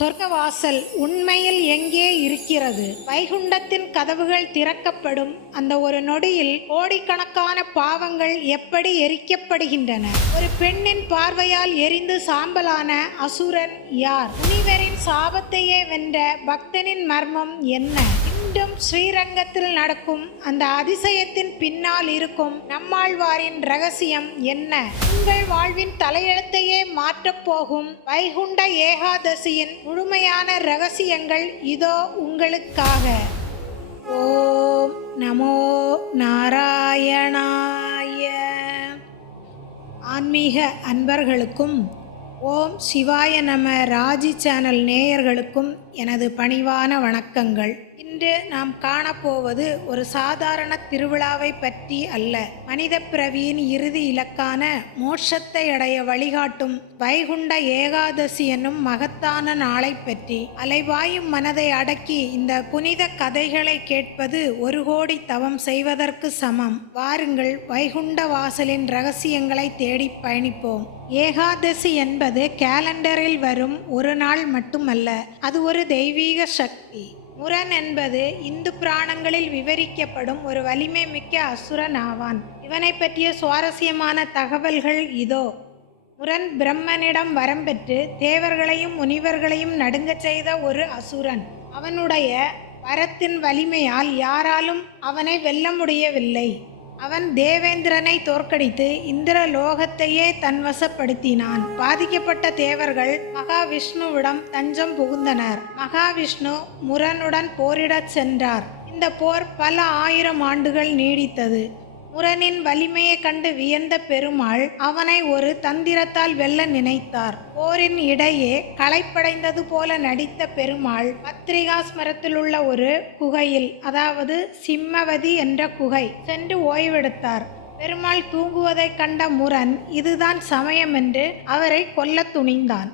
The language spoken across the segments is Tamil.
சொர்க்கவாசல் உண்மையில் எங்கே இருக்கிறது? வைகுண்டத்தின் கதவுகள் திறக்கப்படும் அந்த ஒரு நொடியில் கோடிக்கணக்கான பாவங்கள் எப்படி எரிக்கப்படுகின்றன? ஒரு பெண்ணின் பார்வையால் எரிந்து சாம்பலான அசுரன் யார்? முனிவரின் சாபத்தையே வென்ற பக்தனின் மர்மம் என்ன? மீண்டும் ஸ்ரீரங்கத்தில் நடக்கும் அந்த அதிசயத்தின் பின்னால் இருக்கும் நம்மாழ்வாரின் ரகசியம் என்ன? உங்கள் வாழ்வின் தலையெழுத்தையே மாற்றப் போகும் வைகுண்ட ஏகாதசியின் முழுமையான ரகசியங்கள் இதோ உங்களுக்காக. ஓம் நமோ நாராயணாய. ஆன்மீக அன்பர்களுக்கும் ஓம் சிவாய நம ராஜி சேனல் நேயர்களுக்கும் எனது பணிவான வணக்கங்கள். இன்று நாம் காணப்போவது ஒரு சாதாரண திருவிழாவை பற்றி அல்ல. மனித பிறவியின் இறுதி இலக்கான மோட்சத்தை அடைய வழிகாட்டும் வைகுண்ட ஏகாதசி என்னும் மகத்தான நாளை பற்றி. அலைவாயும் மனதை அடக்கி இந்த புனித கதைகளை கேட்பது ஒரு கோடி தவம் செய்வதற்கு சமம். வாருங்கள் வைகுண்ட வாசலின் ரகசியங்களை தேடி பயணிப்போம். ஏகாதசி என்பது கேலண்டரில் வரும் ஒரு நாள் மட்டுமல்ல அது ஒரு தெய்வீக சக்தி. முரன் என்பது இந்து புராணங்களில் விவரிக்கப்படும் ஒரு வலிமை மிக்க அசுரன் ஆவான். இவனை பற்றிய சுவாரஸ்யமான தகவல்கள் இதோ. முரன் பிரம்மனிடம் வரம் பெற்று தேவர்களையும் முனிவர்களையும் நடுங்கச் செய்த ஒரு அசுரன். அவனுடைய வரத்தின் வலிமையால் யாராலும் அவனை வெல்ல முடியவில்லை. அவன் தேவேந்திரனை தோற்கடித்து இந்திர லோகத்தையே தன்வசப்படுத்தினான். பாதிக்கப்பட்ட தேவர்கள் மகாவிஷ்ணுவிடம் தஞ்சம் புகுந்தனர். மகாவிஷ்ணு முரனுடன் போரிடச் சென்றார். இந்த போர் பல ஆயிரம் ஆண்டுகள் நீடித்தது. முரனின் வலிமையை கண்டு வியந்த பெருமாள் அவனை ஒரு தந்திரத்தால் வெல்ல நினைத்தார். போரின் இடையே களைப்படைந்தது போல நடித்த பெருமாள் பத்ரிகாஸ்மரத்தில் உள்ள ஒரு குகையில் அதாவது சிம்மவதி என்ற குகை சென்று ஓய்வெடுத்தார். பெருமாள் தூங்குவதைக் கண்ட முரன் இதுதான் சமயம் என்று அவரை கொல்லத் துணிந்தான்.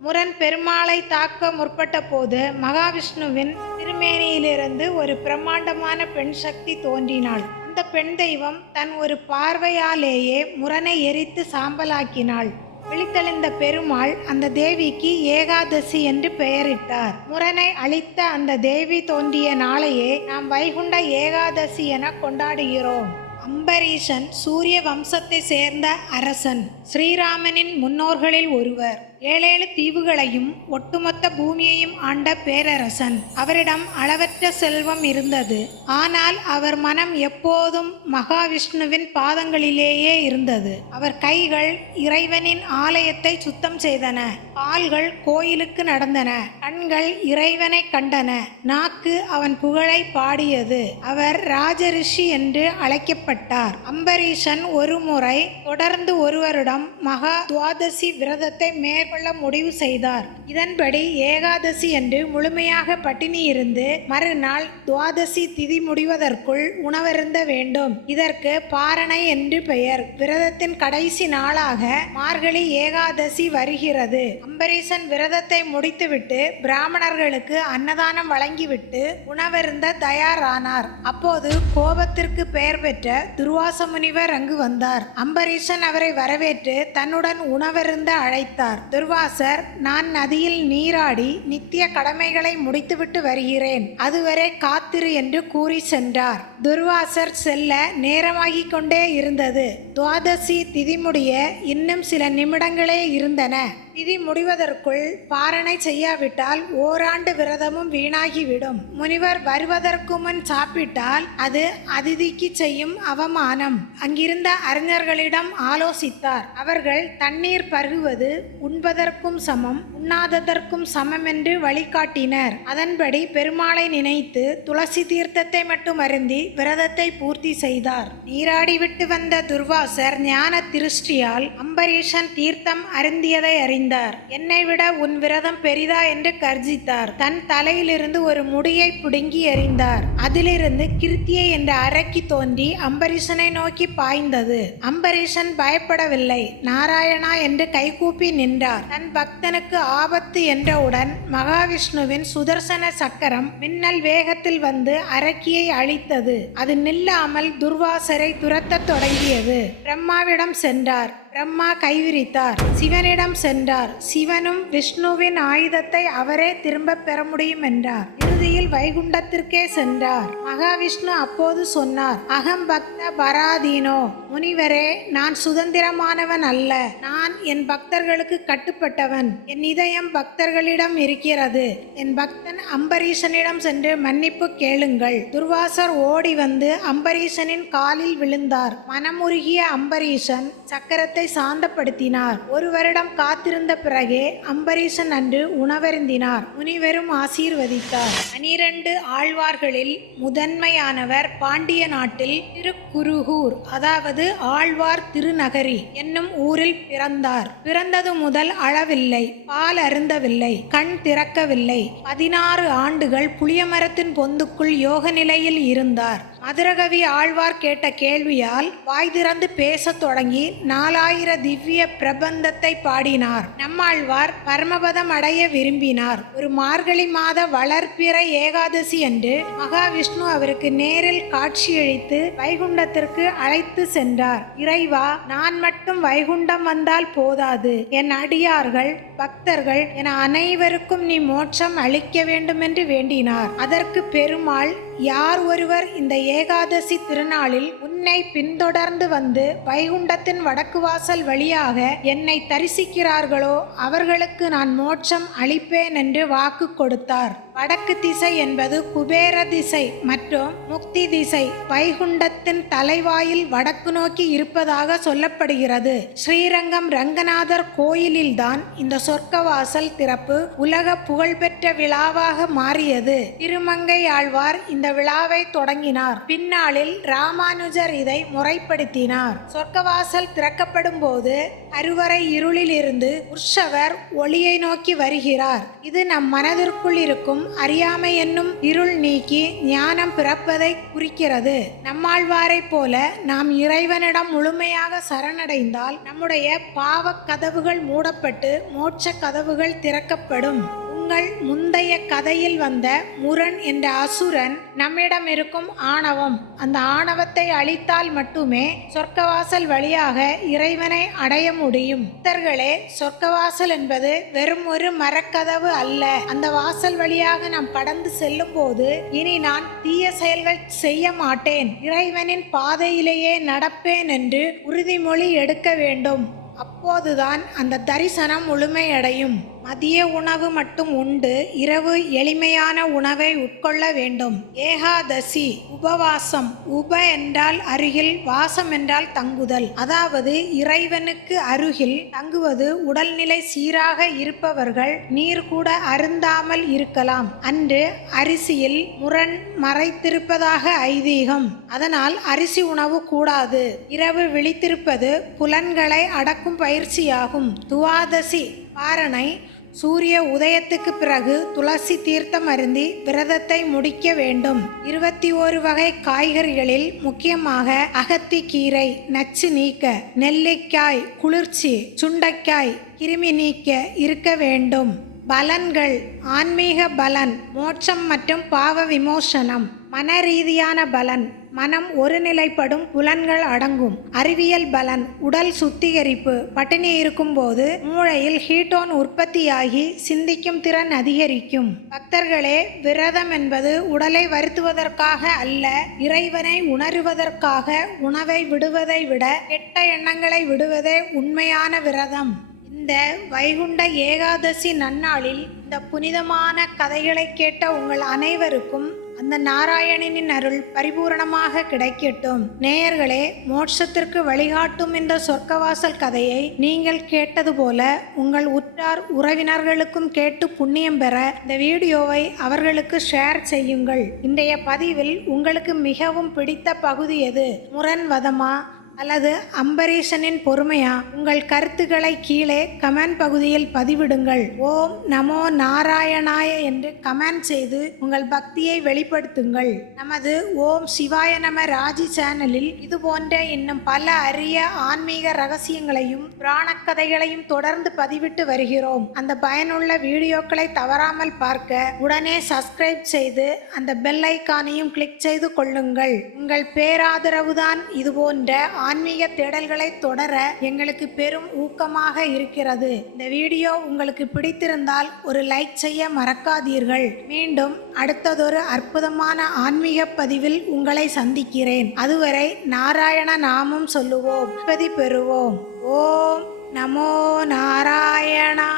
முரன் பெருமாளை தாக்க முற்பட்ட போது மகாவிஷ்ணுவின் திருமேனியிலிருந்து ஒரு பிரம்மாண்டமான பெண் சக்தி தோன்றினாள். அந்த பெண் தெய்வம் தன் ஒரு பார்வையாலேயே முரனை எரித்து சாம்பலாக்கினாள். விழித்தெழுந்த பெருமாள் அந்த தேவிக்கு ஏகாதசி என்று பெயரிட்டார். முரனை அழித்த அந்த தேவி தோன்றிய நாளையே நாம் வைகுண்ட ஏகாதசி என கொண்டாடுகிறோம். அம்பரீஷன் சூரிய வம்சத்தை சேர்ந்த அரசன் ஸ்ரீராமனின் முன்னோர்களில் ஒருவர். ஏழேழு தீவுகளையும் ஒட்டுமொத்த பூமியையும் ஆண்ட பேரரசன். அவரிடம் அளவற்ற செல்வம் இருந்தது. ஆனால் அவர் மனம் எப்போதும் மகாவிஷ்ணுவின் பாதங்களிலேயே இருந்தது. அவர் கைகள் இறைவனின் ஆலயத்தை சுத்தம் செய்தன. கால்கள் கோயிலுக்கு நடந்தன. கண்கள் இறைவனை கண்டன. நாக்கு அவன் புகழை பாடியது. அவர் ராஜரிஷி என்று அழைக்கப்பட்டார். அம்பரீஷன் ஒருமுறை தொடர்ந்து ஒருவரிடம் மகா துவாதசி விரதத்தை மேற்கொள்ள முடிவு செய்தார். இதன்படி ஏகாதசி என்று முழுமையாக பட்டினி இருந்து மறுநாள் துவாதசி திதி முடிவதற்குள் உணவருந்த வேண்டும். இதற்கு பாரணை என்று பெயர். விரதத்தின் கடைசி நாளாக மார்கழி ஏகாதசி வருகிறது. அம்பரீஷன் விரதத்தை முடித்துவிட்டு பிராமணர்களுக்கு அன்னதானம் வழங்கிவிட்டு உணவருந்த தயாரானார். அப்போது கோபத்திற்கு பெயர் பெற்ற துர்வாச முனிவர் அங்கு வந்தார். அம்பரீஷன் அவரை வரவேற்று தன்னுடன் உணவருந்த அழைத்தார். துர்வாசர் நான் நதியில் நீராடி நித்திய கடமைகளை முடித்துவிட்டு வருகிறேன். அதுவரை காத்திரு என்று கூறி சென்றார். துர்வாசர் செல்ல நேரமாகிக் கொண்டே இருந்தது. துவாதசி திதி முடிய இன்னும் சில நிமிடங்களே இருந்தன. திதி முடிவதற்குள் பாரணை செய்யாவிட்டால் ஓராண்டு விரதமும் வீணாகிவிடும். முனிவர் வருவதற்கு முன் சாப்பிட்டால் அது அதிதிக்கு செய்யும் அவமானம். அங்கிருந்த அறிஞர்களிடம் ஆலோசித்தார். அவர்கள் தண்ணீர் பருகுவது உண்பதற்கும் சமம் உண்ணாததற்கும் சமம் என்று வழிகாட்டினர். அதன்படி பெருமாளை நினைத்து துளசி தீர்த்தத்தை மட்டும் அருந்தி விரதத்தை பூர்த்தி செய்தார். நீராடிவிட்டு வந்த துர்வாசர் ஞான திருஷ்டியால் அம்பரீஷன் தீர்த்தம் அருந்தியதை அறிந்தார் என்னை விட உன் விரதம் பெரிதா? என்று கர்ஜித்தார். தன் தலையிலிருந்து ஒரு முடியை பிடுங்கி எறிந்தார். அதிலிருந்து கிருத்தியை என்ற அரக்கி தோன்றி அம்பரீஷனை நோக்கி பாய்ந்தது. அம்பரீஷன் பயப்படவில்லை. நாராயணா என்று கைகூப்பி நின்றார். தன் பக்தனுக்கு ஆபத்து என்றவுடன் மகாவிஷ்ணுவின் சுதர்சன சக்கரம் மின்னல் வேகத்தில் வந்து அரக்கியை அழித்தது. அது நில்லாமல் துர்வாசரை துரத்தத் தொடங்கியது. பிரம்மாவிடம் சென்றார். பிரம்மா கைவிரித்தார். சிவனிடம் சென்றார். சிவனும் விஷ்ணுவின் ஆயுதத்தை அவரே திரும்ப பெற முடியும் என்றார். இறுதியில் வைகுண்டத்திற்கே சென்றார். மகாவிஷ்ணு அப்போது சொன்னார் அகம் பக்த பராதீனோ முனிவரே நான் சுதந்திரமானவன் அல்ல. நான் என் பக்தர்களுக்கு கட்டுப்பட்டவன். என் இதயம் பக்தர்களிடம் இருக்கிறது. என் பக்தன் அம்பரீஷனிடம் சென்று மன்னிப்பு கேளுங்கள். துர்வாசர் ஓடி வந்து அம்பரீஷனின் காலில் விழுந்தார். மனமுருகிய அம்பரீஷன் சக்கரத்தை சாந்தப்படுத்தினார். ஒரு வருடம் காத்திருந்த பிறகே அம்பரீஷன் அன்று உணவருந்தினார். முனிவரும் ஆசீர்வதித்தார். பனிரெண்டு ஆழ்வார்களில் முதன்மையானவர் பாண்டிய நாட்டில் திருக்குருகூர் அதாவது ஆழ்வார் திருநகரி என்னும் ஊரில் பிறந்தார். பிறந்தது முதல் அளவில்லை பால் அருந்தவில்லை கண் திறக்கவில்லை. பதினாறு ஆண்டுகள் புளியமரத்தின் பொந்துக்குள் யோக நிலையில் இருந்தார். மதுரகவி ஆழ்வார் கேட்ட கேள்வியால் வாய் திறந்து பேசத் தொடங்கி நாலாயிர திவ்ய பிரபந்தத்தை பாடினார். நம்மாழ்வார் பரமபதம் அடைய விரும்பினார். ஒரு மார்கழி மாத வளர்ப்பிற ஏகாதசி அன்று மகாவிஷ்ணு அவருக்கு நேரில் காட்சியளித்து வைகுண்டத்திற்கு அழைத்து சென்றார். இறைவா நான் மட்டும் வைகுண்டம் வந்தால் போதாது. என் அடியார்கள் பக்தர்கள் என அனைவருக்கும் நீ மோட்சம் அளிக்க வேண்டும் என்று வேண்டினார். அதற்கு பெருமாள் யார் ஒருவர் இந்த ஏகாதசி திருநாளில் உன்னை பின்தொடர்ந்து வந்து வைகுண்டத்தின் வடக்கு வாசல் வழியாக என்னை தரிசிக்கிறார்களோ அவர்களுக்கு நான் மோட்சம் அளிப்பேன் என்று வாக்கு கொடுத்தார். வடக்கு திசை என்பது குபேர திசை மற்றும் முக்தி திசை. வைகுண்டத்தின் தலைவாயில் வடக்கு நோக்கி இருப்பதாக சொல்லப்படுகிறது. ஸ்ரீரங்கம் ரங்கநாதர் கோயிலில்தான் இந்த சொர்க்கவாசல் திறப்பு உலக புகழ்பெற்ற விழாவாக மாறியது. திருமங்கை ஆழ்வார் இந்த விழாவை தொடங்கினார். பின்னாளில் ராமானுஜர் இதை முறைப்படுத்தினார். சொர்க்கவாசல் திறக்கப்படும் போது அருவரை இருளிலிருந்து உற்சவர் ஒளியை நோக்கி வருகிறார். இது நம் மனதிற்குள் இருக்கும் அறியாமை என்னும் இருள் நீக்கி ஞானம் பிறப்பதை குறிக்கிறது. நம்மாழ்வாரைப் போல நாம் இறைவனிடம் முழுமையாக சரணடைந்தால் நம்முடைய பாவக் கதவுகள் மூடப்பட்டு மோட்ச கதவுகள் திறக்கப்படும். உங்கள் முந்தைய கதையில் வந்த முரண் என்ற அசுரன் நம்மிடம் இருக்கும் ஆணவம். அந்த ஆணவத்தை அழித்தால் மட்டுமே சொர்க்கவாசல் வழியாக இறைவனை அடைய முடியும். பக்தர்களே சொர்க்கவாசல் என்பது வெறும் ஒரு மரக்கதவு அல்ல. அந்த வாசல் வழியாக நாம் கடந்து செல்லும் போது இனி நான் தீய செயல்கள் செய்ய மாட்டேன். இறைவனின் பாதையிலேயே நடப்பேன் என்று உறுதிமொழி எடுக்க வேண்டும். அப்போதுதான் அந்த தரிசனம் முழுமையடையும். மதிய உணவு மட்டும் உண்டு இரவு எளிமையான உணவை உட்கொள்ள வேண்டும். ஏகாதசி உபவாசம். உப என்றால் அருகில் வாசம் என்றால் தங்குதல். அதாவது இறைவனுக்கு அருகில் தங்குவது உடல்நிலை சீராக இருப்பவர்கள் நீர் கூட அருந்தாமல் இருக்கலாம். அன்று அரிசியில் முரண் மறைத்திருப்பதாக ஐதீகம். அதனால் அரிசி உணவு கூடாது. இரவு விழித்திருப்பது புலன்களை அடக்கும் பயிற்சியாகும். துவாதசி பாரணை சூரிய உதயத்துக்கு பிறகு துளசி தீர்த்தம் அருந்தி விரதத்தை முடிக்க வேண்டும். இருபத்தி ஓரு வகை காய்கறிகளில் முக்கியமாக அகத்தி கீரை நச்சு நீக்க நெல்லிக்காய் குளிர்ச்சி சுண்டைக்காய் கிருமி நீக்க இருக்க வேண்டும். பலன்கள் ஆன்மீக பலன் மோட்சம் மற்றும் பாவ விமோசனம் மன ரீதியான பலன். மனம் ஒருநிலைப்படும் புலன்கள் அடங்கும். அறிவியல் பலன் உடல் சுத்திகரிப்பு பட்டினி இருக்கும்போது மூளையில் ஹீட்டோன் உற்பத்தியாகி சிந்திக்கும் திறன் அதிகரிக்கும். பக்தர்களே விரதம் என்பது உடலை வருத்துவதற்காக அல்ல இறைவனை உணருவதற்காக உணவை விடுவதை விட கெட்ட எண்ணங்களை விடுவதே உண்மையான விரதம். இந்த வைகுண்ட ஏகாதசி நன்னாளில் இந்த புனிதமான கதைகளை கேட்ட உங்கள் அனைவருக்கும் அந்த நாராயணனின் அருள் பரிபூரணமாக கிடைக்கட்டும். நேயர்களே மோட்சத்திற்கு வழிகாட்டும் இந்த சொர்க்கவாசல் கதையை நீங்கள் கேட்டது போல உங்கள் உற்றார் உறவினர்களுக்கும் கேட்டு புண்ணியம் பெற இந்த வீடியோவை அவர்களுக்கு ஷேர் செய்யுங்கள். இன்றைய பதிவில் உங்களுக்கு மிகவும் பிடித்த பகுதி எது? முரண் வதமா அல்லது அம்பரீஷனின் பொறுமையா? உங்கள் கருத்துக்களை கீழே கமெண்ட் பகுதியில் பதிவிடுங்கள். ஓம் நமோ நாராயணாய என்று கமெண்ட் செய்து உங்கள் பக்தியை வெளிப்படுத்துங்கள். நமது ஓம் சிவாய நம ராஜி சேனலில் இது போன்ற இன்னும் பல அரிய ஆன்மீக ரகசியங்களையும் புராணக்கதைகளையும் தொடர்ந்து பதிவிட்டு வருகிறோம். அந்த பயனுள்ள வீடியோக்களை தவறாமல் பார்க்க உடனே சப்ஸ்கிரைப் செய்து அந்த பெல் ஐக்கானையும் கிளிக் செய்து கொள்ளுங்கள். உங்கள் பேராதரவுதான் இது போன்ற ஆன்மீக தேடல்களை தொடர எங்களுக்கு பெரும் ஊக்கமாக இருக்கிறது. இந்த வீடியோ உங்களுக்கு பிடித்திருந்தால் ஒரு லைக் செய்ய மறக்காதீர்கள். மீண்டும் அடுத்ததொரு அற்புதமான ஆன்மீக பதிவில் உங்களை சந்திக்கிறேன். அதுவரை நாராயண நாமம் சொல்லுவோம். பெறுவோம். ஓம் நமோ நாராயணா.